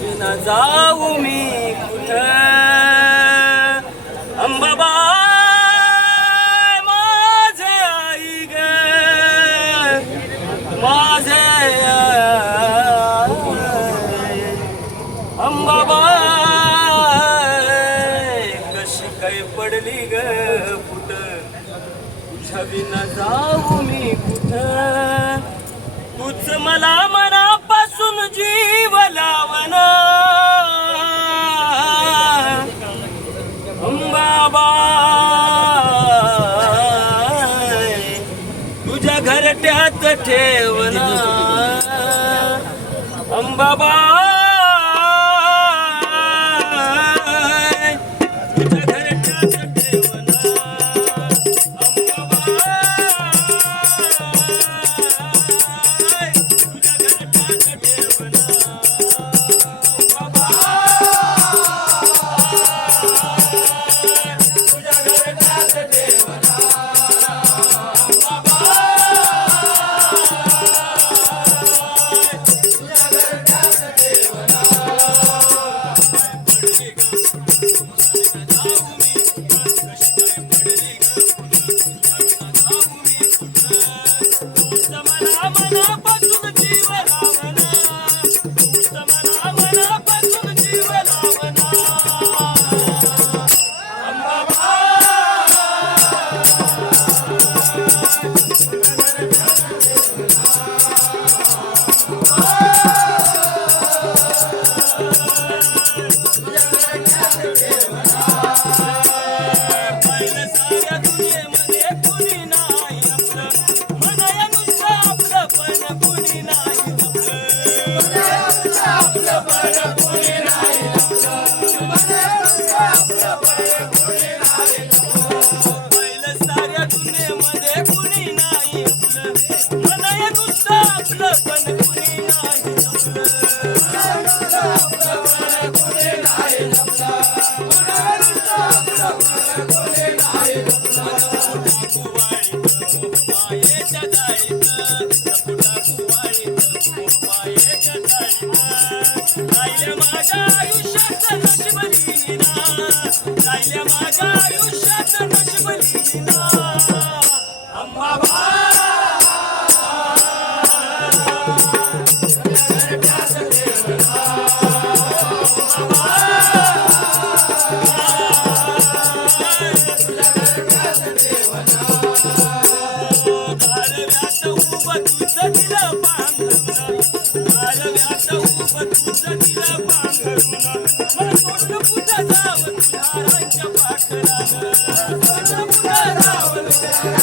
विना जाऊ मी कुठ? अंबाबा माझे आई ग. माझे अंबाबा कशी काय पडली ग कुठ तुझ्या जाऊ मी कुठ? तूच मला म्हणा अजून जीव लावना बाबा तुझ्या घरट्यात ठेवना अंबाबा माझ्या आयुष्यात नशिबली ना राहिल्या माझ्या आयुष्यात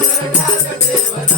ದೇವರಾಜ ದೇವರ